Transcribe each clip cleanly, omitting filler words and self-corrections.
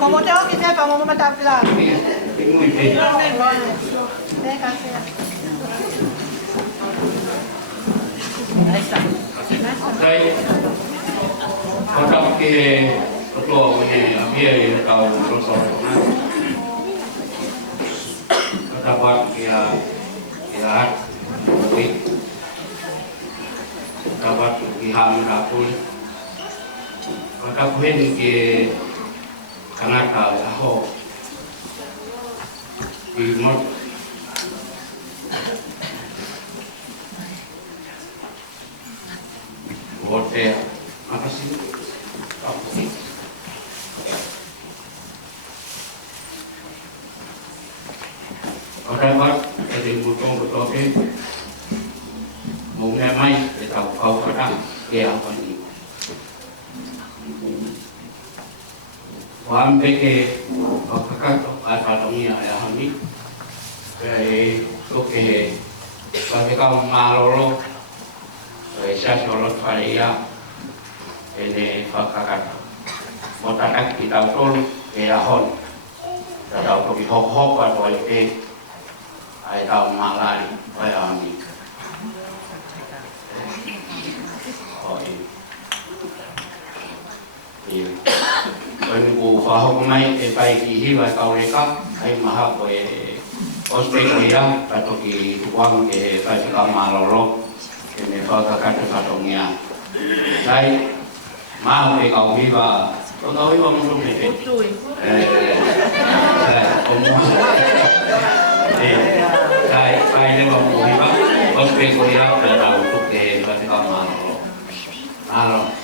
Como tengo que ser, vamos a matar pila. Đây, có trong cái tổ này ở phía cầu số 6 có ta bắt cái hạt cái ta bắt cái ham ra pun có ta quên cái kanat Faiaho Timote Votea Makasini có dapat dari butong betul mau ngamai kita kau kadang dia apa ni wambe ke kau kakak apa dongnya ya kami dari tu ke Faifekau Malolo saya Lotui Faiaho ini kakak Votea kita betul Faiaho kalau pergi hok-hok atau itu ai tao Malai Iongi hỏi thì bên cụ khoa học này để bay kỳ hi và tàu này các hay mà học về Australia và tôi kỳ quang cái Faifekau Malolo thì mình phải các cái hoạt động nhà đây mà học về cầu hi và tôi nói với ông luôn này đây bay lên vòng mũi bắc Australia là đầu quốc tế và thì còn Malolo Oh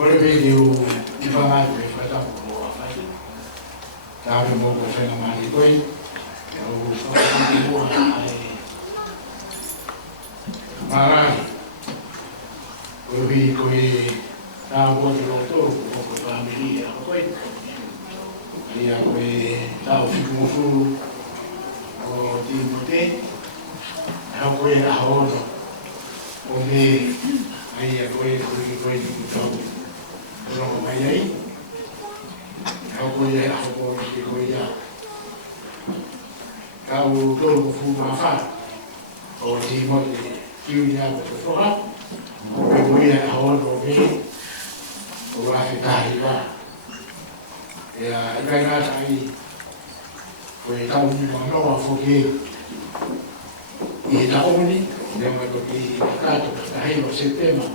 Por video ibangan daripada bawa lagi. Kami mau bersama mari koi, kalau kami buat marah, koi tahu di Lotui, koi family apa koi, dia koi tahu si kumufu, koi Timote, aku koi ahon, koi ayah koi tahu. Kalau ayai, aku ya, kau tu fumafa, oh Timote, kiunya bersorak, aku ya awal ini, orang Faiaiho, ya jangan cai, kau tahu ni Malolo foki, ini tahu ni, dia macam ni, kata Faiaiho September,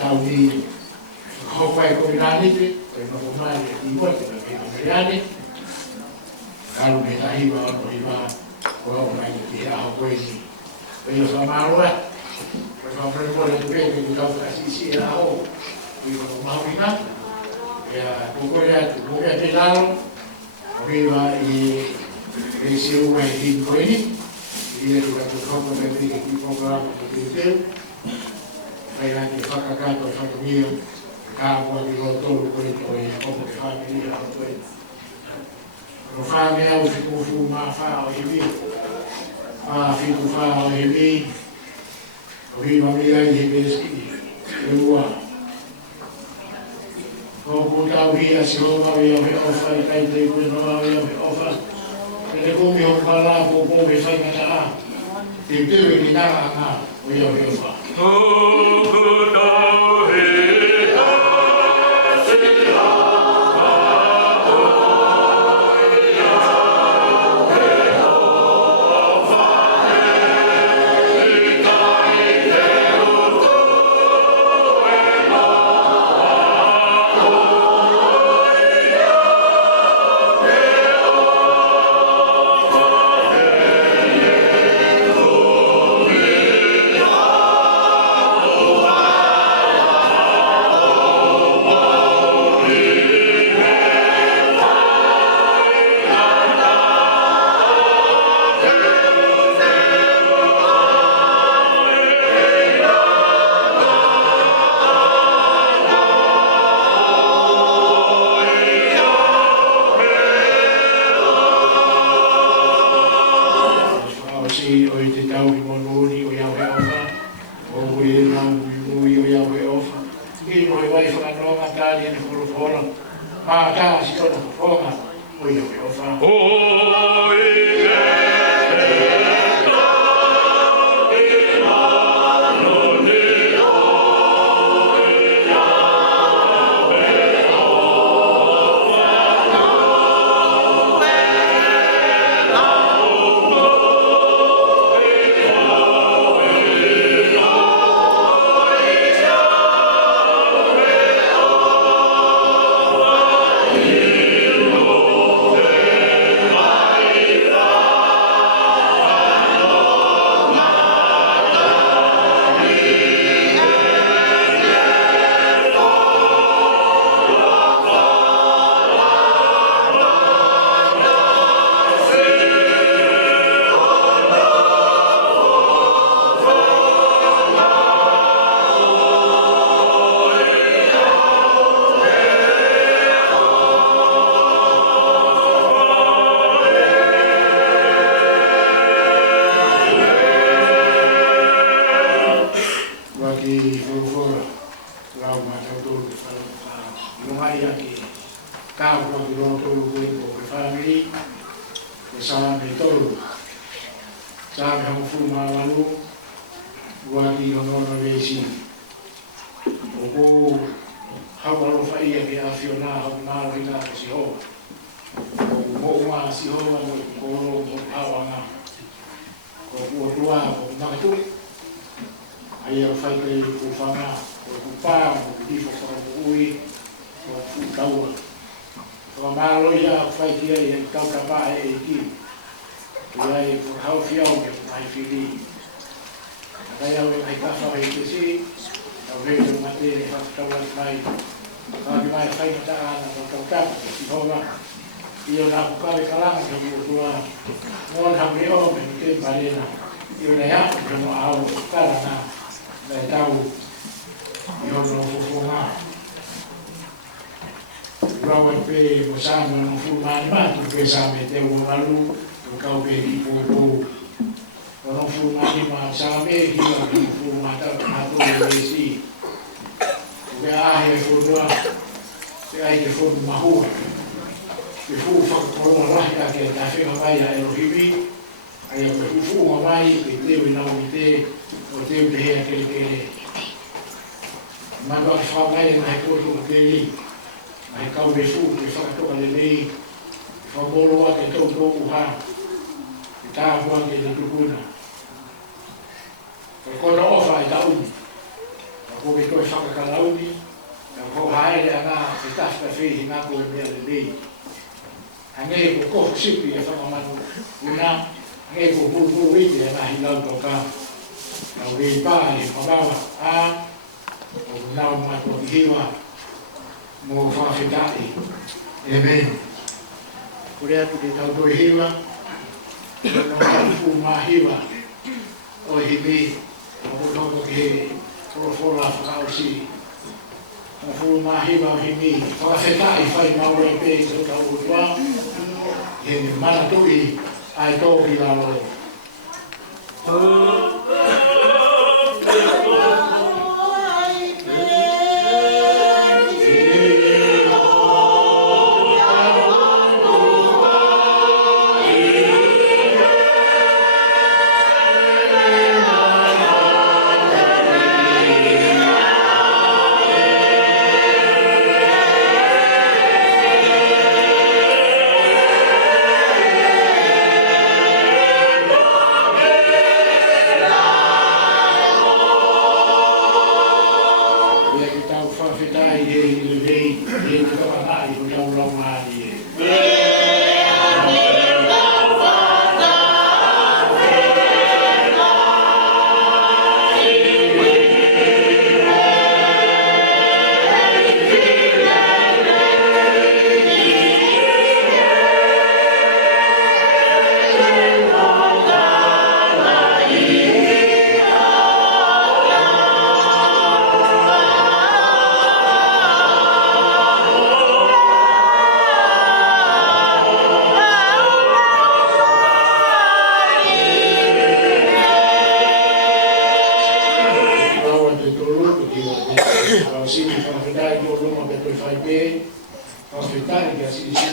tahu ni. Kau pakai kombinasi tu, kau nak buat Timote, kombinasi. Kalau kita hiba, kau nak Faiaho ini, kau sama orang. Kalau perempuan itu kita kasih Faiaho, kau mau ina, ya pokoknya tidak. Hiba ini siapa yang kau ini, dia juga kau memberi program itu. Saya nanti fakakkan atau fakaknya. Kau di Lotui kau yang family Lotui. Kalau family aku fikir Faiaho ini, fikir Faiaho ini, kau family ini sih, dua. Kau tahu dia siapa yang offer kain tu yang offer. Jadi kau yang kalah kau bisa mana? Itu yang nak kau yang offer. au si o te tau ki mononi o iau he ofa, o e nau ui o iau he ofa. I no he wai whakanonga tāli ane korofora, mā tā si tona kofonga o iau he ofa. Amen. Kurea tu ke tau doi hiwa, no tau mahiwa, o hibi, o toko ke profora whakausi, o fu mahiwa o hibi, whakawhetai whai maure pe te tau utua, he ni manatui ai tōki lalo.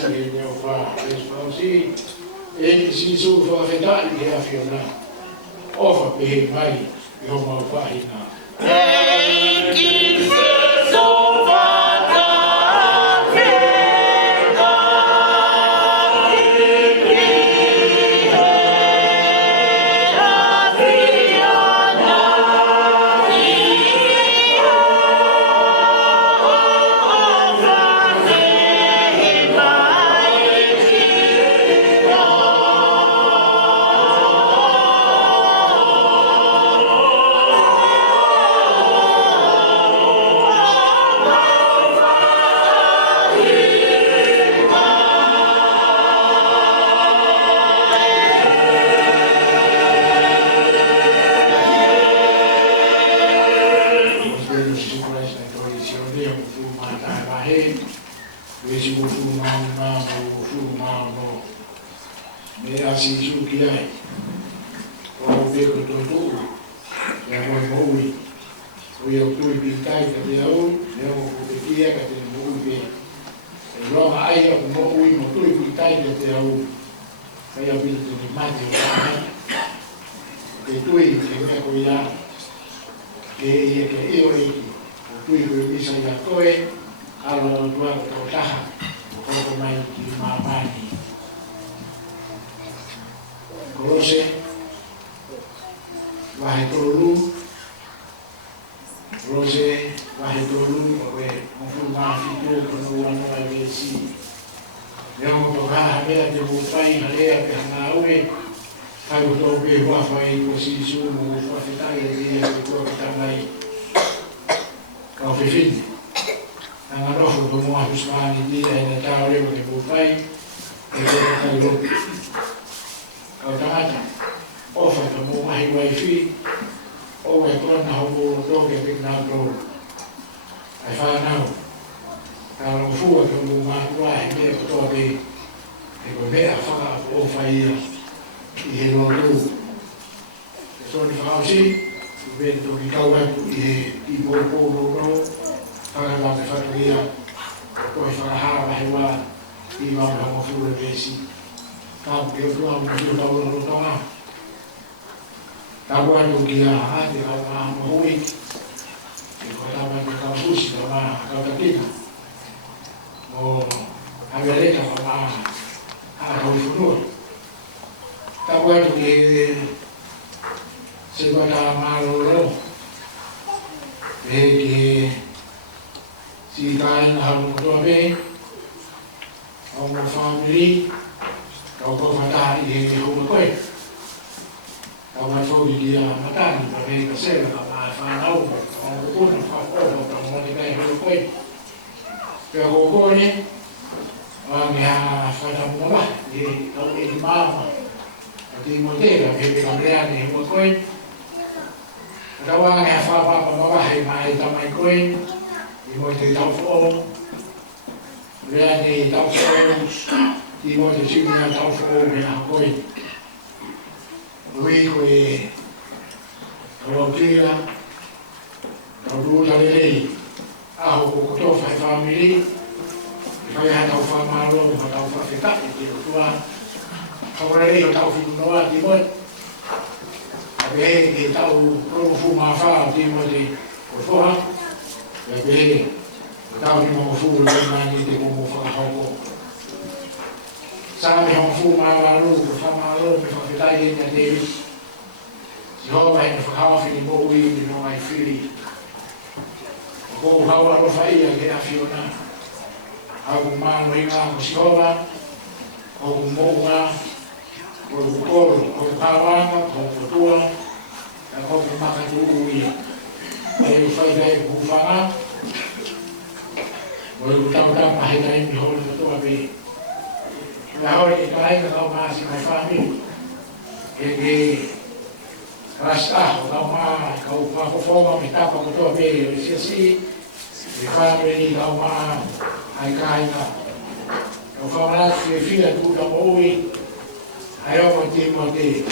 asa ke ne o fa e fa si e si su fa fetali ke afiona ofa pe mai yo ma fa ina Malolo que si caen a un tobe a una family kau kau mata i he ho ko e kau mai fo i a mata ni pa me ka se ka ma fa na o ko na fa ko ka mo ni kai ho ko e ke ho ko ni a me ha fa na mo ba i kau i ma Timote ka he ka rea ni ho ko e Kawa nga fa pa hai mai ta mai koin I mo te tau fo rea ni tau fo I mo te sina tau fo me a koin Ui koe kawa kia kau ruta lelei aho ko koto fai family Faiaho tau fa Malolo ma tau Faifekau ki o tua kawa lelei o tau whinoa Timote Abe tau rogo fu ma fa Timote o foha Abe tau ni mo fu le mani te mo fa hoko Sa me mo fu ma Malolo fa Malolo me fa fitai ni ate Si ho mai fa ha fi ni mo wi ni no mai fili Ko ha wa ro fa ia ke afiona Agu ma no inga ko si ho ba Agu mo nga ko ko kawana ko tua ko maka tu ui ai fai dai bufana ko tau tau mai dai mi hol to abe la hora que trae ka ma si mai family que rasta ka ma ka ko forma mi ta ko to abe si si mi family ka ma ai kai ka ko forma fi fila tu da ui Ayo ko Timote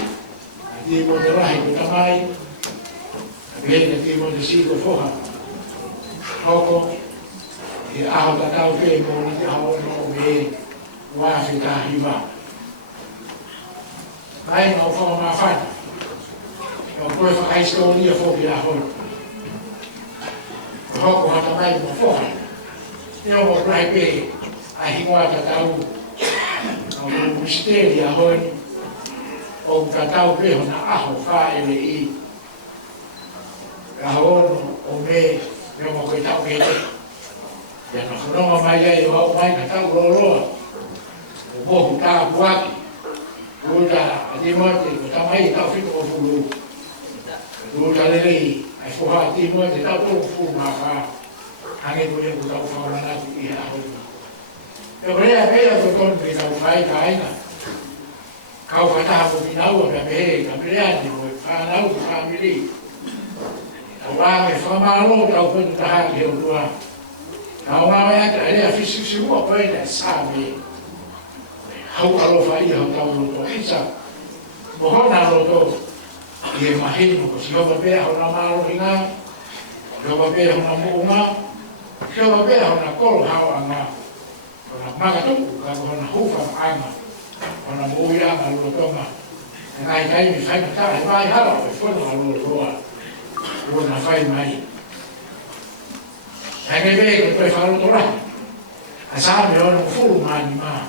rahi ko tamai Abe Timote si ko foha Hoko I aho ta tau ke mo ni te hao no me Faifekau. Ai no fa ma fa. No koe whakaistoria Faiaho. Hoko hata mai mo fo. Io mo rai pe a hingoa tau. No misteria hoi. O tau pe na aho fa ele I. Ahon o me yo mo koe tau ke te. Ya no whanonga mai ai o mai ka tau loloa. O mohu tā puaki. Ruta a Timote, ko tamai tau whiko o fulu. Ruta lelei, ai whoha a Timote, tau tō fulu mā whā. Hange koe ko tau whaurangatu I a hoi. E korea mea ko tonu me tau whai ka aina. Kau whataha ko minaua me mehe, ka mireani ko whanau ki whamiri. Tau wāme whamalo tau whenu taha ki heo tua. Tau wāme ata area fisisi ua koe na sāme. Hau alofa I hau tau loto isa. Mohona loto I e mahino ko si hoba bea hau na maro inga. Si hoba bea hau na muunga. Si hoba bea hau na kolo hau anga. Kona makatuku ka kona hufa anga. Kona mui anga lotonga. E ngai taimi whai mata e mai hala o e whono a lotoa. Ua na whai mai. E ngai bea ke koe whaloto rahi. A sāme ono furu mani maa.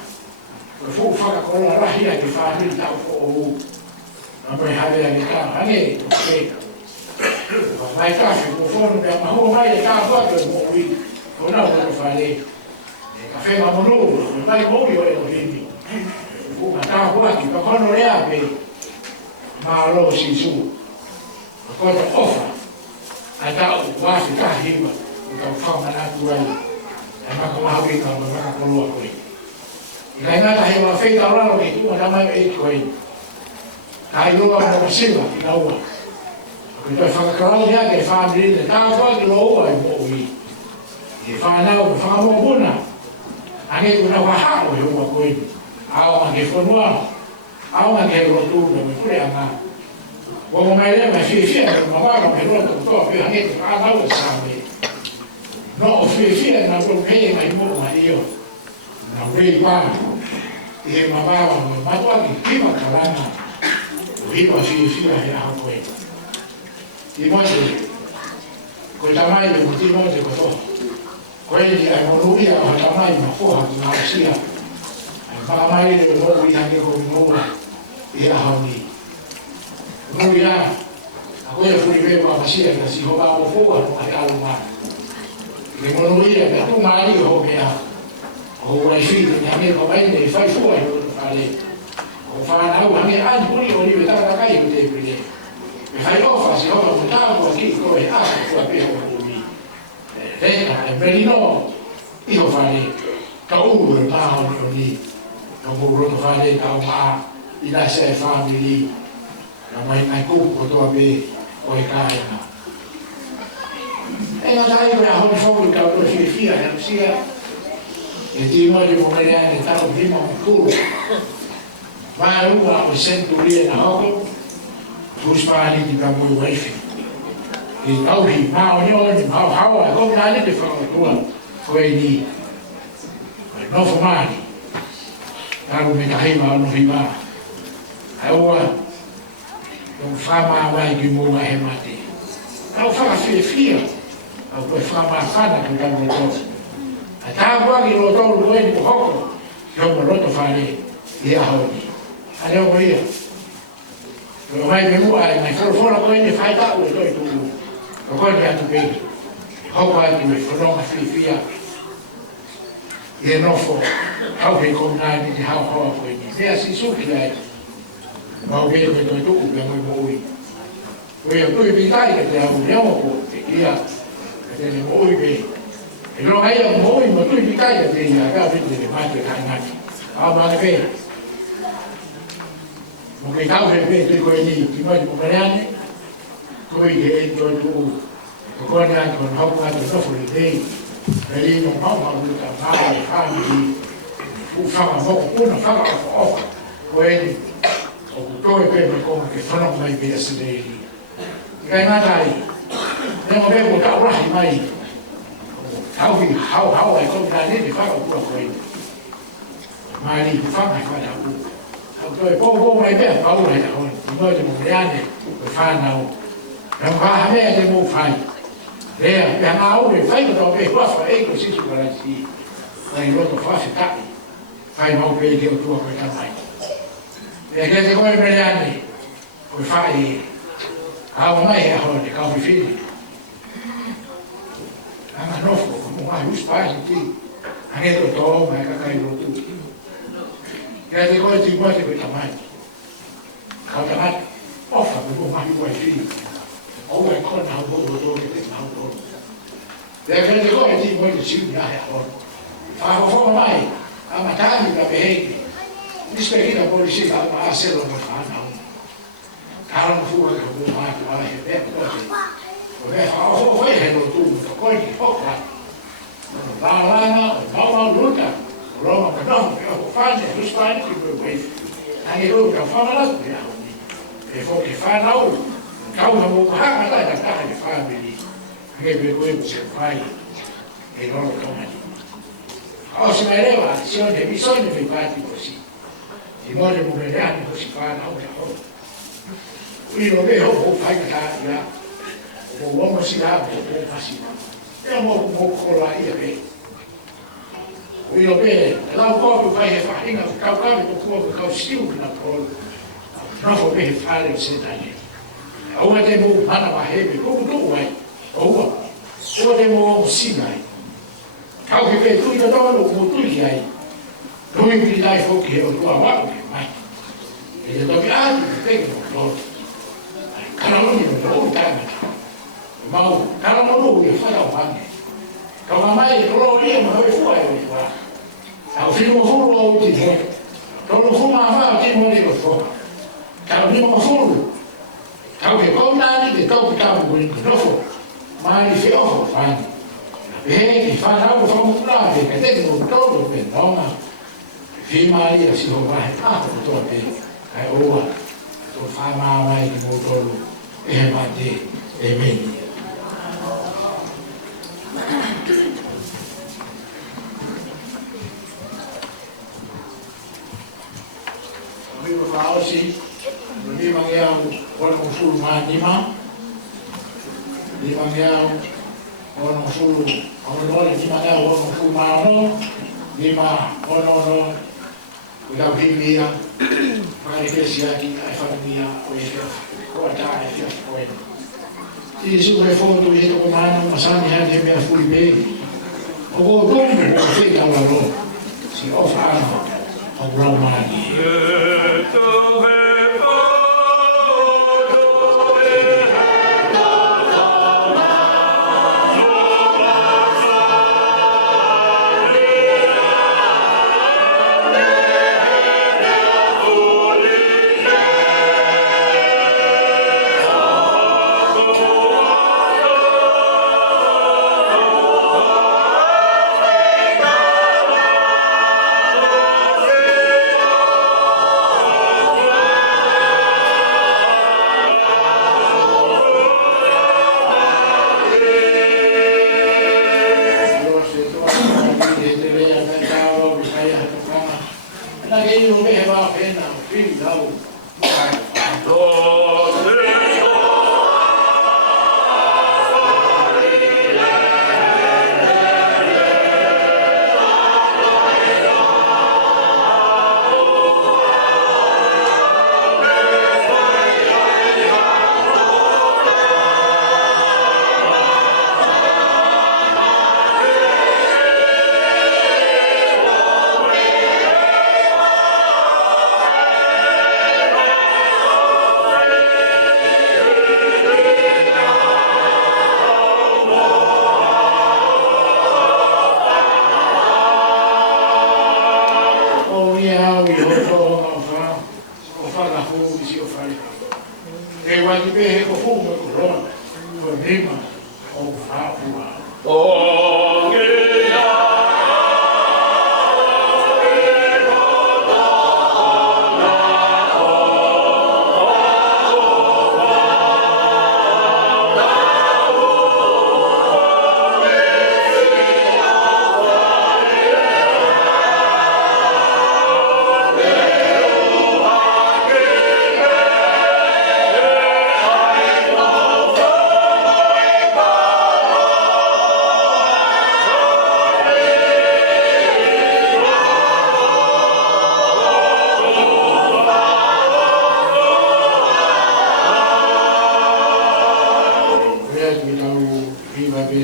Ko fu whakakola rahi a ke whāhiri tau ko o u. Ma koe hawe a ke tā hange o ke. Ko mai kawhi ko whono pia mahua mai e tā whaka mo ui. Ko nau ko whare. E ka whenga monu, ko mai mohi o e o himi. Ko ma tā whaki, ka kono rea pe. Malolo si su. Ko kota ofa. A tā u wafi ka hiwa. Ko ka whamanatu ai. E maka mahawi ka ma maka kolua koe. Kai ngata he wa feita raro ki tu na mai e koe. Kai loa mo siwa ki laua. Ko to whakakarau ia ke whamiri te tāwha ki loa I mo ui. E whanau, whamo puna. Ange kuna wahao he ua koe. Ao ma ke whanua. Ao ma ke rotu na me kure anga. Wamo mai le mai whiwhia ke mawara me roto toa pe hange te whanau e sāme. No o whiwhia na roto hei mai mo ma iyo. Na wei wā, e mawawa mo matua ki kima karanga, o hipa whiwhia he aho koe. Timote, ko tamai me mo Timote ko toa. Koe ni ai monuia o tamai ma whoha ki ngā osia. Ai makamai le mo ui hange ko minua, e aho ni. Monuia, a koe furi me ma masia ka si hoba o whoha no ai alo maa. Le monuia, me atu maari ho mea. O ai fitu ni ame ko mai nei fai fua I o fale. O whanau ame ani puni o niwe takakai o te prile. Me fai ofa si ofa mutamu aki ko e asa kua peho o mi. Rena e merino I o fale. Ka uru e maho ni o ni. Ka muro to fale ka o maa. I la se family. Ka mai mai kuku o toa pe o e kāinga. E nga tai me a honi foku ka o to whiwhia e usia. E Timote mo mereane tau hima o kuru. Vai uma o centuria na hoko, tuspani di kamui waifi. E tau hi mao ni oni, mao hawa, e komi nani te whakatua, koe ni. Koe nofo mani. Taru me kahima ono hima. Haua, yung whama wai ki mua he mate. Tau whakawhiwhia, au koe whama whana ki kamu tofu. A tāpua ki lo tolu koe ni pohoko, ki homo roto whare I a honi. A leo ko ia. Ko mai me mua ai mai whorofora koe ni whaita ue toi tuku. Ko koe ni atu pei. Hoko atu me whanonga whiwhia. I e nofo, hau hei komnai ni te hau hoa koe ni. Mea si suki ai. Mau pei me toi tuku pia moi mo ui. Koe o tui pitai ka te hau neomo ko te kia. Ka te ne mo ui pei. E lo mai o moi mo tui pitai ka te ia ka vinte le mate kai ngati. Ao mane pe. Mo kei tau he pe tui koe ni ki mai mo kareane. Koe ke e toi tuku. Ko koe ni ati kon hau ngati nofo le tei. E li no mau mau luka maa e whamiri. U whaka moko puna whaka ofa. Koe ni. O kutoe pe me koma ke whanong mai pe ase le li. Kai ngatai. Nengo pe ko tau rahi mai. Tau hi hau ai kong ka nini whaka kua koe. Mari ku whanga i whare au. Au toi pōpō mai mea paura hea honi. I moi te mo reane o whanau. Rau whaha mea te mō whai. Rea, pia ngā ore whai ko tau pe huafa e ko sisu karasi. Nai roto Faifekau. Whai mau pe ke o tua koe tamai. Rea kia te koe me reane o whai hau mai hea honi kau whiwhiri. Anga nofo, mo ai uspai ti. Ange to tō mai kakai rotu. Kia te koe Timote koe tamai. Kau tamai, ofa me mo mahi wai whiri. Au e kona hau hau hau ke te hau hau. Kia te koe Timote siu na hea honi. Whakawhonga mai, a matani ka peheke. Nispe kina polisi ka ma aselo na whanau. Karo na fuwa ka mo mahi wai he mea kote. O mea whakawhonga he no tūmu ka koe ki hokra. Wālanga o Malolo luta, o Roma Manu, e o whāne, e uspāne ki koe weifu. Ange rau ka whamalatu e ahoni. E whoke whanau, kau na mō kahanga lai na taha e whāmeri. Ange koe koe mo se whai, e rolo tomani. O se mai rewa, sione, misone me pāti kosi. I mōre mo me reane kosi whanau e ahoni. Ui no me hoko whaika tā ia, o wongo si rā mo o pasi. E mo kola ia pe. Ui no pe, e lau kōku whai he whahinga, kau kawe ko kua kau stiu kina kōlu. Nofo pe he whare o se tane. Aua te mō mana wa hebe, kuku tuku ai, oua. Ua te mō o sinai. Kau ke pe tui na tōnu mō tui ai. Tui ki lai whoki he o tua wako ke mai. E te toki āti te peke mō tōru. Karamuni no tōru tāngata. Mau, karamunu e whai au mange. Kau mamai e toro ia ma hoi fua e oi wā. Au whino furu au ti he. Toro fuma a whao ti mori o whoka. Kau nima furu. Kau ke kaunani te tau ki kamu kuri ki nofo. Maari whi ofo whani. Pehe ki whanau whamukura e ka teke mo toro pe nonga. Whi maari a siho wahe aho toa pe. Kai oa. Tō whamaa mai ki mo toro. Ehe mate. E meni. Amigo Fauci, no lima ngeau ono fulu manima, lima ngeau ono fulu ono lima ngeau ono fulu mano, lima ono udah pimia, mari kesiaki ai famia o o ata e fia koe. Isu koe foto i to mano masani hande mea fuli be. O go domo o fita walo. Si ofa ano o Romani.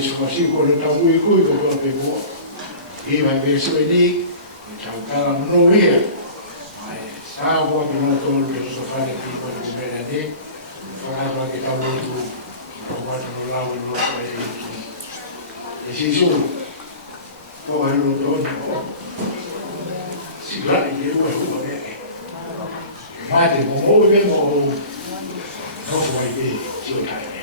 siko le tau kui kui ko tua pe mua. I vai me se ni tau kala no ia. Mai sa ko ki no to ke so fa le ki ko le mera ni. Fa ko ki tau tu ko ba no la no ko e si su. Ko e lo to no. Si gra i ko ko ne. Mate mo mo ve mo no vai be si o tai.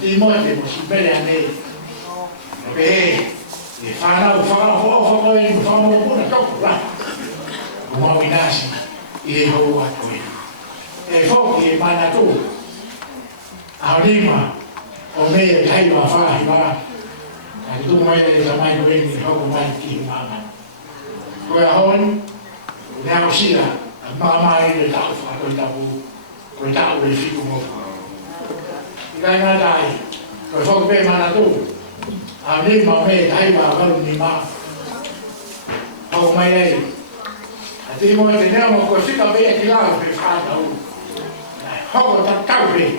Timote mo si bele ane. E Faiaho mo kuna toko la. Mo minasi I ho atu. E foki e mana tu. Aulima o me tai wa fa ba. Ai tu mai le mai no ni ho mai ki mama. Ko ya hon na usira mama ile ta fa ko ta bu. Ko ta u le fiku mo. Gai na dai. Ko foki be mana tu. Aulima me tai wa ba ni ma. Ho mai le. Timote nemo ko fika be ki la pe Faiaho. Ho ta ta be.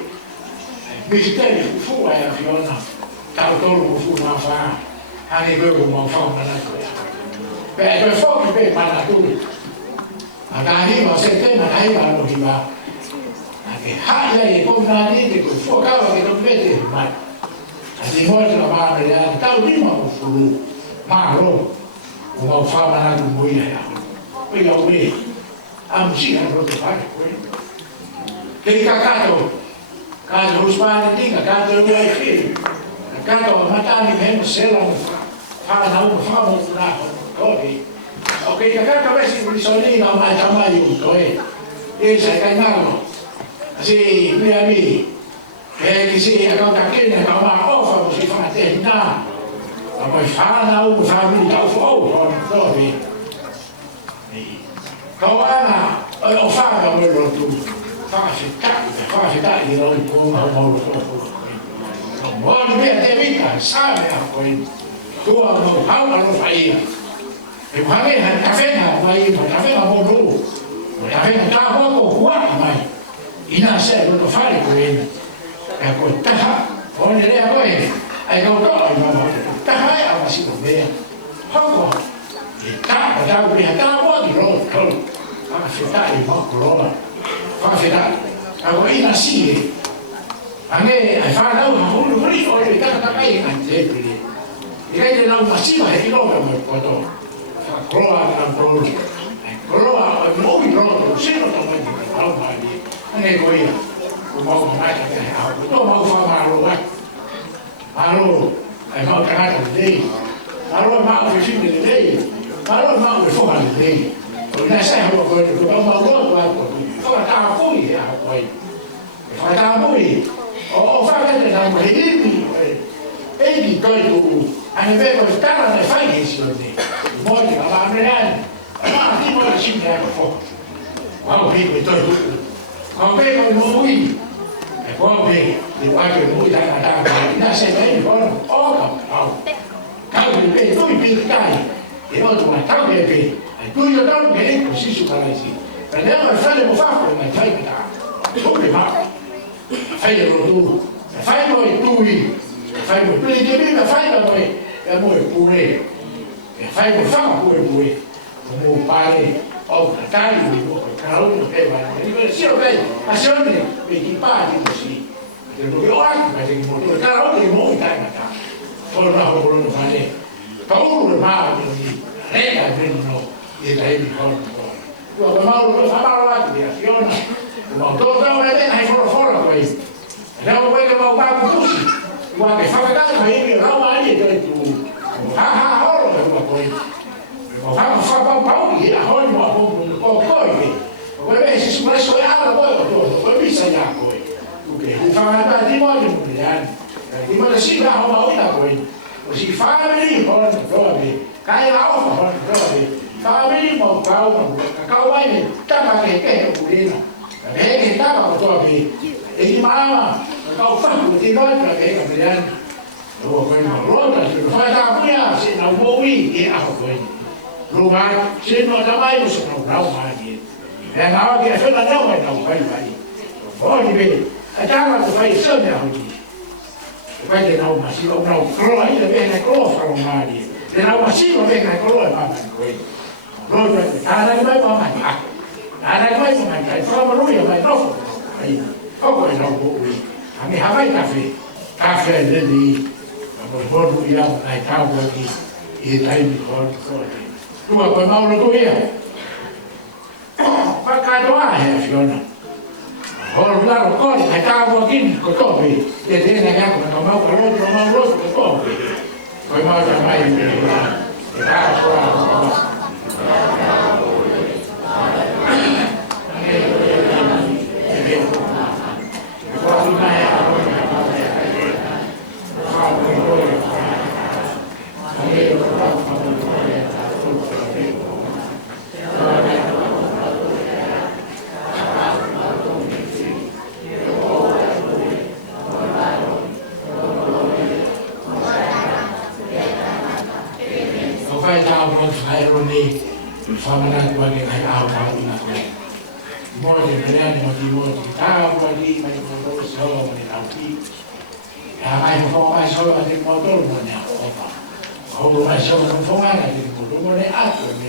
Misteri fu a Fiona. Ta tolo fu na fa. Ani be ko mo fa na ko. Be ko fo be mana tu. Aga hi ma se te na ai ba no hi ba. Ake ha le ko na ni ko fo ka ke to be te ma. Ani mo ta ba me ya ta ni ma fu. Ma ro. Mo fa mana tu mo ya. Io qui am sì a roto fare quello che cacato caso usmane dica caso lo vuoi fare cacato matani ben se la fa na un fa un bravo così ok cacato avessi un solino ma già mai aiuto e sai che no sì mi amici che si a conta che ne ma offro si fa te na ma poi fa na un famiglia fuoco così Kawana, o Faiaho me Lotui, Faifekau I roi ko Malolo. Mo me te vita, sabe a koe. Tua no hawa no faia. E whare ha kawhenga mai, kawhenga mo ru. Kawhenga tā hoko hua mai. Ina se roto whare koe. E koe taha, o ne rea koe. Ai kau toa I mama. Taha e awa siko mea. Hoko. E tā, tau riha tā wadi roto. Faifekau I Malolo. Faifekau. Ako ina siye. Ane Faiaho ha hulu huli o le taka kai ante pili. Ika te nau masiwa he iloka mo koto. roa na pro roa o mo ro sino to mai au mai ane ko ia o mau mai ka ha o to mau fa ma ro wa aro ai mau ka na dei aro mau fi sin de dei aro mau fo ha de dei o na sai ho ko ko mau ro wa ko ko ta ko ia ko ai fa ta mo i o fa ka de na mo i e di ko ane be ko sta na fai che si vede mo di la mare ma di mo ci ne ko ma o bi to ko be ko mo ui e ko be di wa che mo da na se be ko o ka be to bi kai e o to ma ta be e tu io da che così su paraisi prendiamo il fare mo fa come fai da come ma fai lo tu fai lo tu fai lo tu fai lo tu e mo pure e fai mo fa pure come pare o catari o caro che va e si lo vedi ma se non mi parli così perché ho anche perché il motore caro che mo dai ma torna a volere fare paura ma di rega vengono e dai mi corpo io ma lo fa ma di azione ma tutto da una vez hai fuori questo e dopo poi che va a così guarda fa vedere ma io non ho mai detto ha ora ma poi fa paura a hoi ma poi poi si smesso alla poi bisogna poi ok fa una di modo di modo si va a ora poi così fa venire ora trovi cai la ora trovi fa venire un po' vai tapa che purina perché tapa trovi e di mamma cau fa di noi perché capiamo lo poi Malolo si fa da via se non vuoi e a poi lo vai se non da mai se non bravo mai e na che se non da mai non vai poi vedi a già lo fai solo oggi poi che non ma si lo no ai le bene cosa non mai e non ma si lo bene cosa ma poi lo ara che mai ma ara che mai ma fa lui ma no poi non vuoi a mi havai caffè lì buon dia ai tavoli e dai mi ricordo tu ma poi Malolo via ma cado è Fiona ora la ricordi ai tavoli con topi e deve che come Malolo con topi poi Malolo mai e cado Famanan bagi ayah awak ini aku. Mungkin mereka mungkin tahu bagi macam motor solo macam Lotui. Ayah faham solo macam motor macam apa. Kalau macam solo faham macam motor macam apa ni.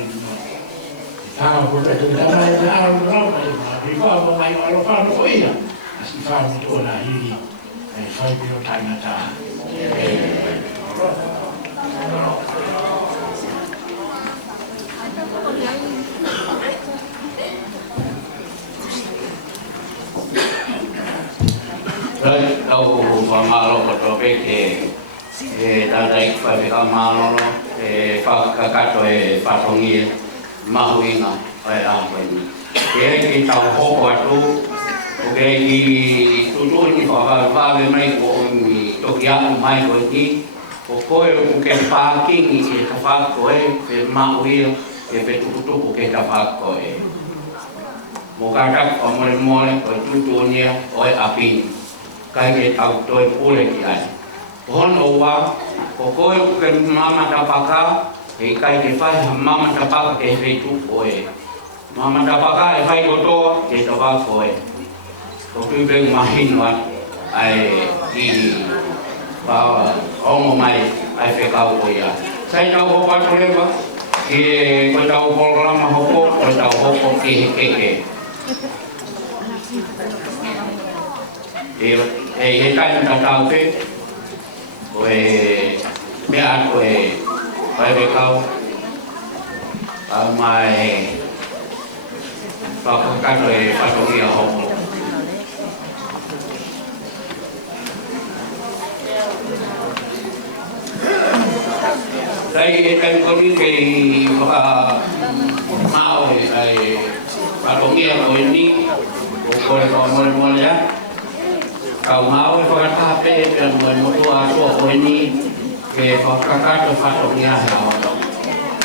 Tahu boleh tu dah macam orang macam ni. Faham macam orang faham tu iya. Asyik faham tu orang ini. Faham tu tanya tak. Đâu và Malolo có cho biết thì ta đây phải bị các Malolo phát các đội phát thông nghiệp mà huy ngà phải làm vậy cái tàu hỗ trợ tu cái tu như và về mấy của tôi kia mai của chị của cô cái pha kinh cái pha của về mà huy cái về tu cái pha của một cái các ông mồi của tu nhé ôi api cái cái tàu tôi pule kia, hon owa, kokoi cái mama tapaka, cái phải mama tapaka cái phải tu koi, mama tapaka cái phải koto cái tapaka koi, kokoi cái mahin wat, ai đi vào ông mai Faifekau koi ya, saya tahu apa tu leva, cái tahu program apa, cái tahu apa cái hiện tại chúng ta cái về mẹ ăn về Faifekau mai pakakato e Faiaho. Dai kai koni ke maka mau ai Faiaho ko ni ko mo ya kau mau ko ta pe dan mo tua ko ni ke pakakato Faiaho ya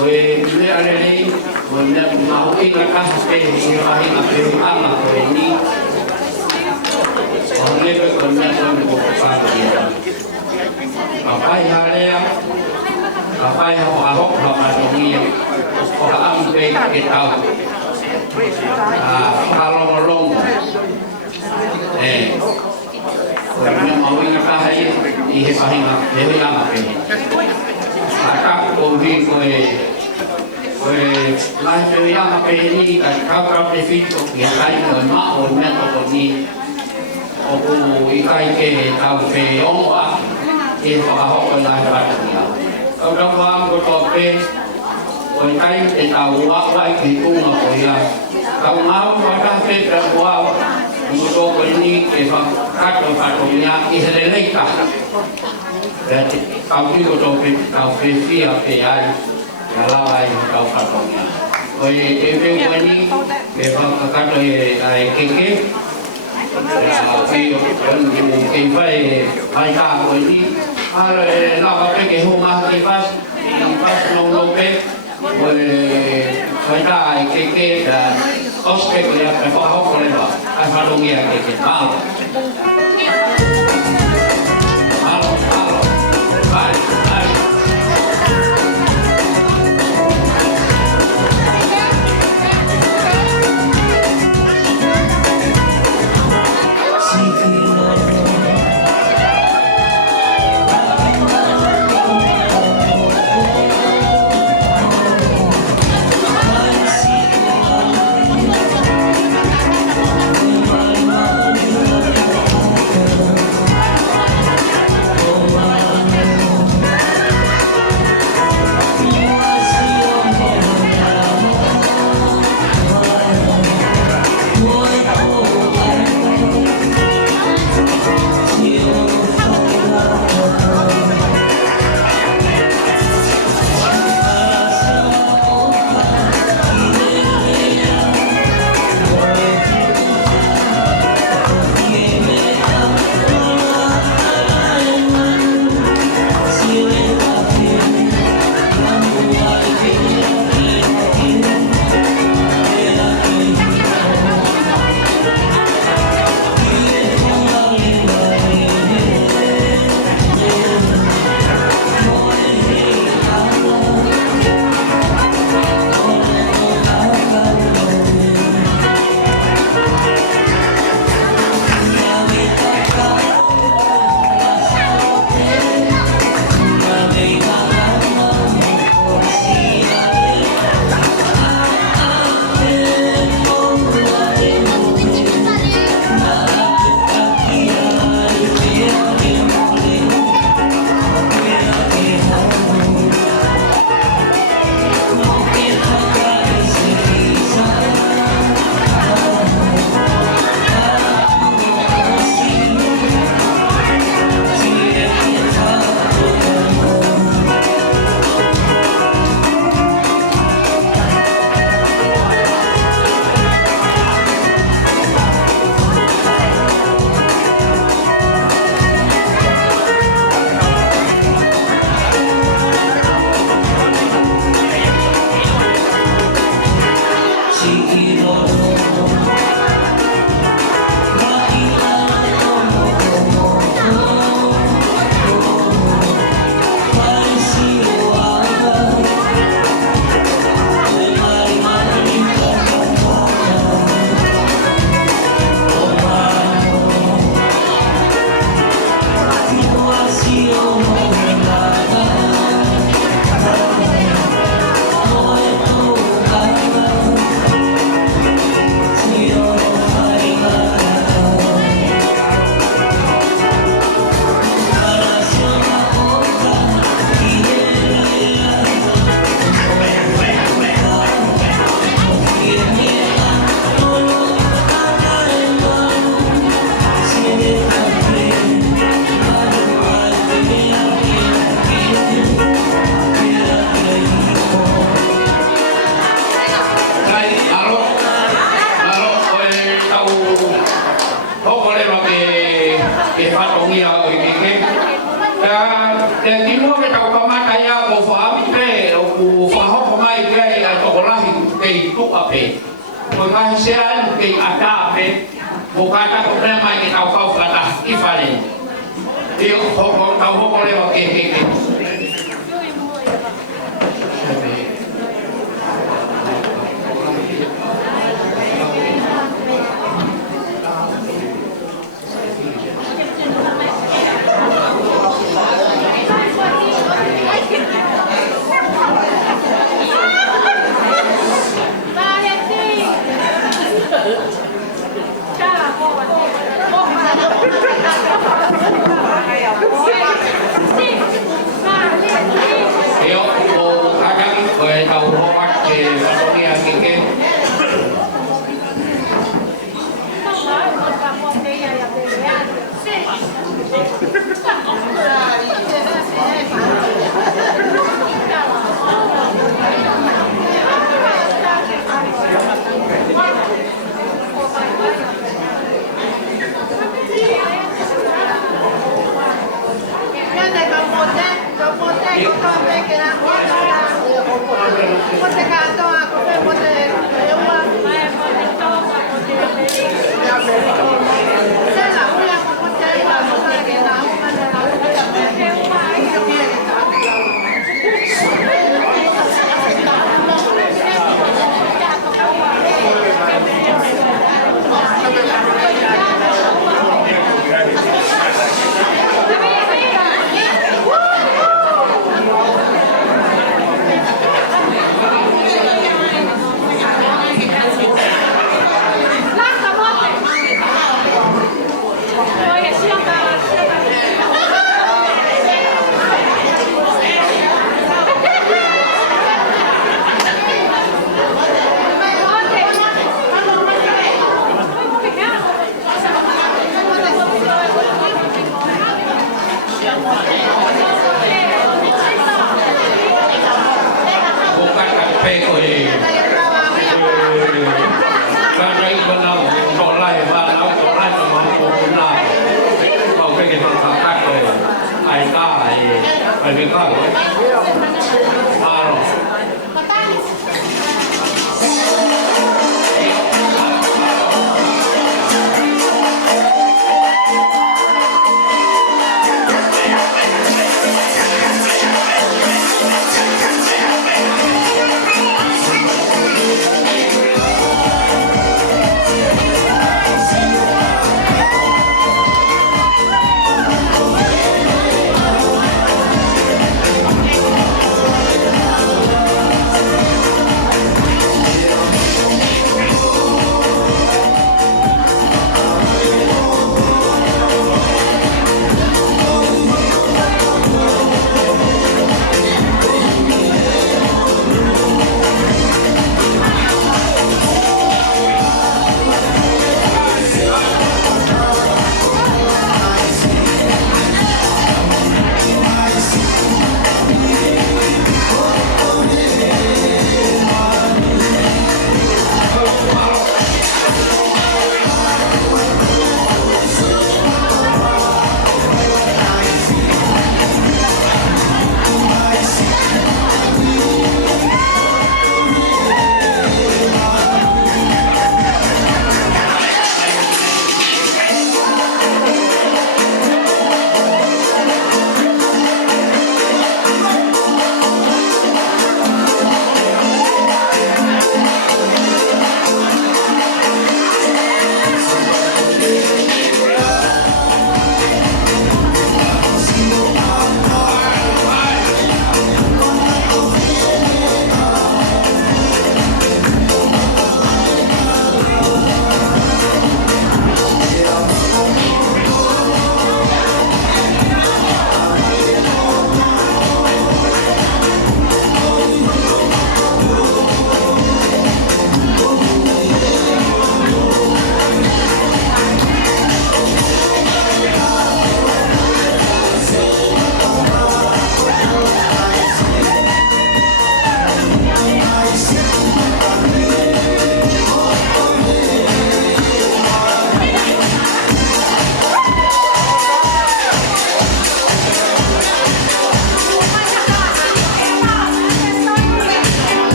Oe le ale nei o na mau ki na ka pe ni ai na pe ama ko ni o le ko na ko pa ni Faiaho le Faiaho ho ma ni o am pe ke tau Malolo o na mau na ka hai I he pahinga he ama pe Aka ko vi ko mai pe ia pe ni ka pe fito ki ai no ma o me to ni o ku I kai ke tau pe o a e ko a ho la ba ni a o da wa ko to pe o kai te tau wa wa ki ku no ko ia ka ma wa ka pe pe wa mo to ko ni ke fa ka to pa to ni I he le ka kau ni ko to pe kau pe fia pe ai la ai kau pa to ni oi e pe ko ni pe pa ka to ai ke pe kon ni ke vai ka ko ni ala la ka pe ke ho ma ke pas no pe oi vai ka ai ke da oske ko ya pe pa ho ko le ba ai pa to ni ke pa tu ape. Pengasian ke ada ape. Bukan tak problema ini kau kata ifale. Dia hokok tahu hokok lewat ke. Faifekau, Manu.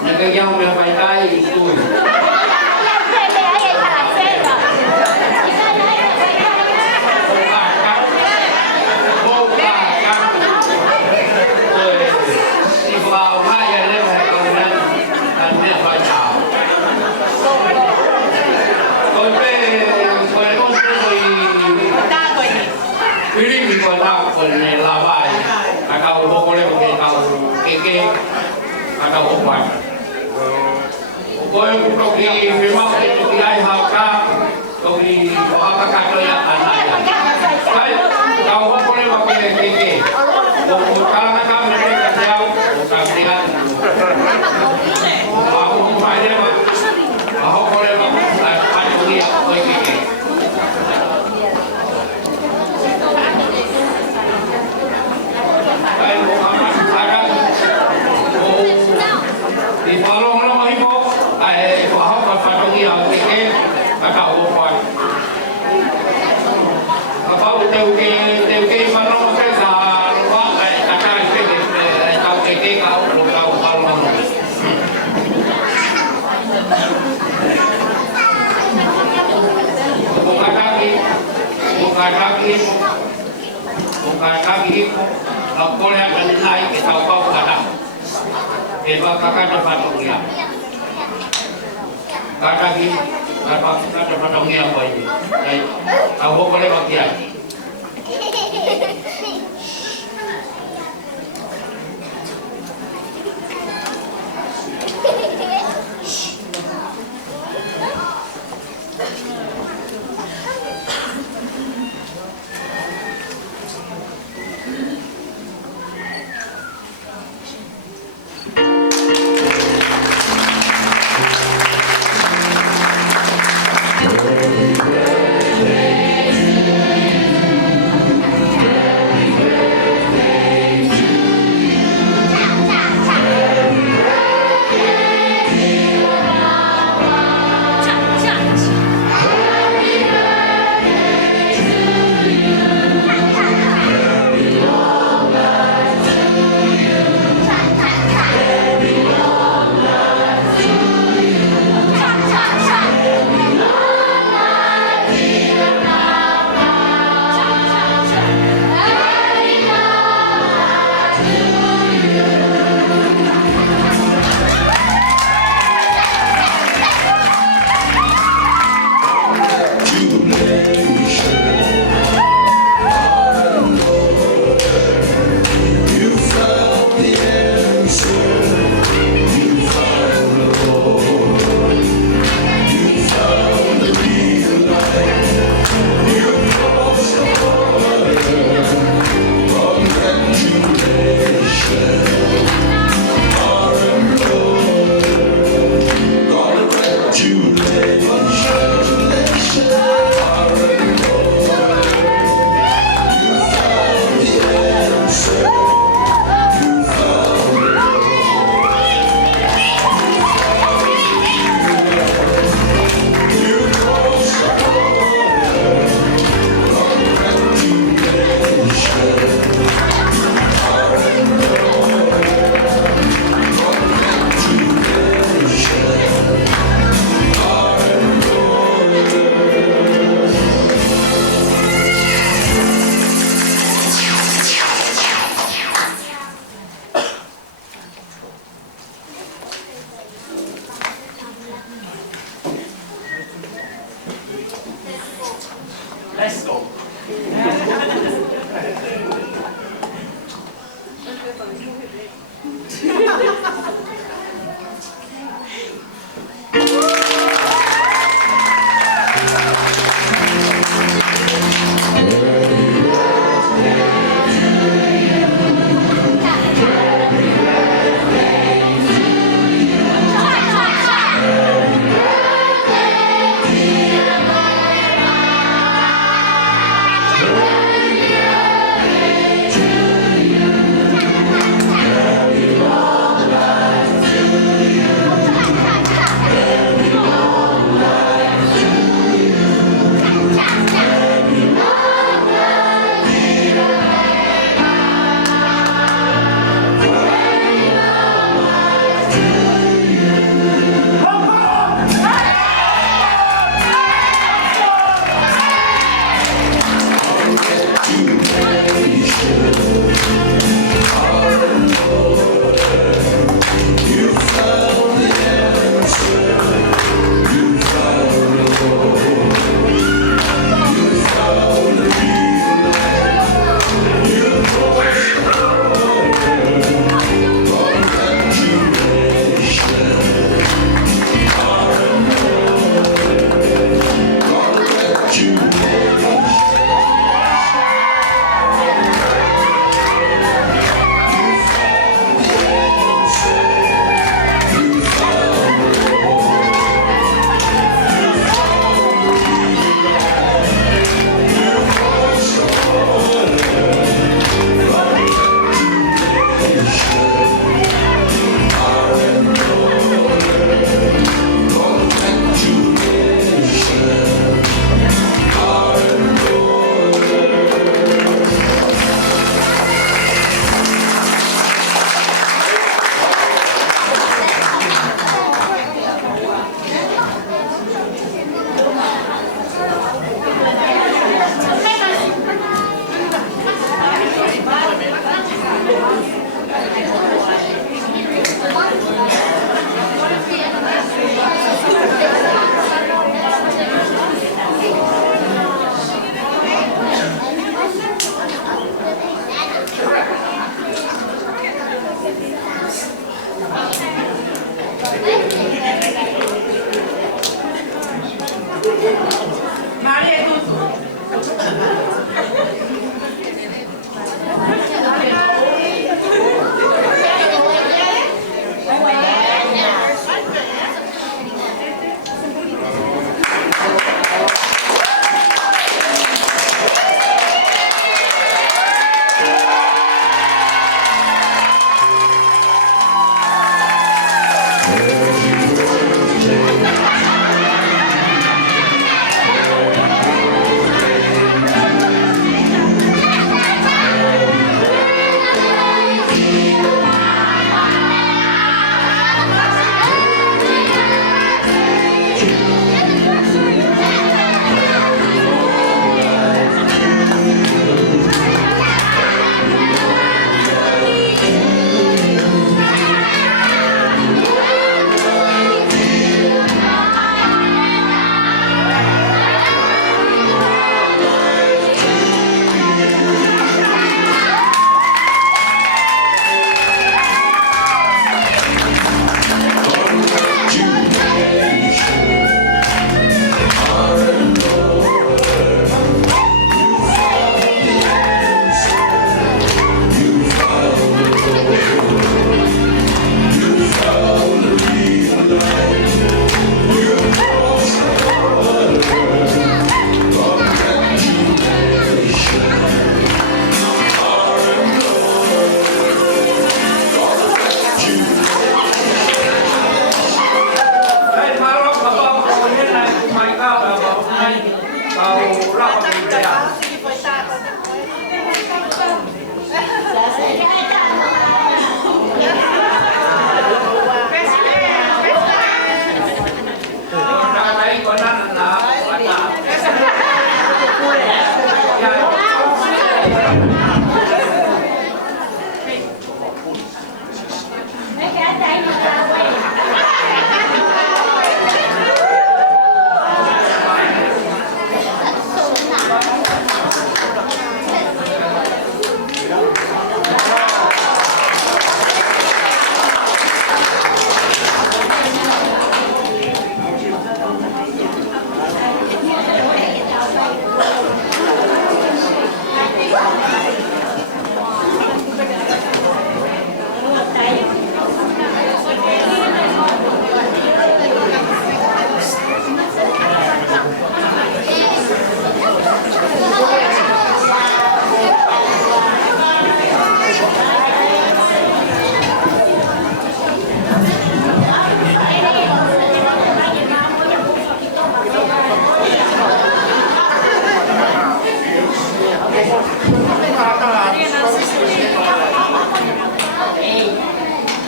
Nagagyaw na kay tayo ito. Atau obat. Kau yang pergi memang itu dia harga kau di apa kata yang anaknya. Kau boleh pakai keke. Kalau nak kau mereka jauh, bukan dia. Aku macam mana? Aku boleh pakai aku dia pakai keke. Di Malolo mahimo ay Faiaho teu ke mano ke sa wa kata ke tau ke kau kalau buka kaki aku lihat dan naik ke kau kata eba kakak dapat dia kaki dapat patungnya apa ini tahu boleh bagian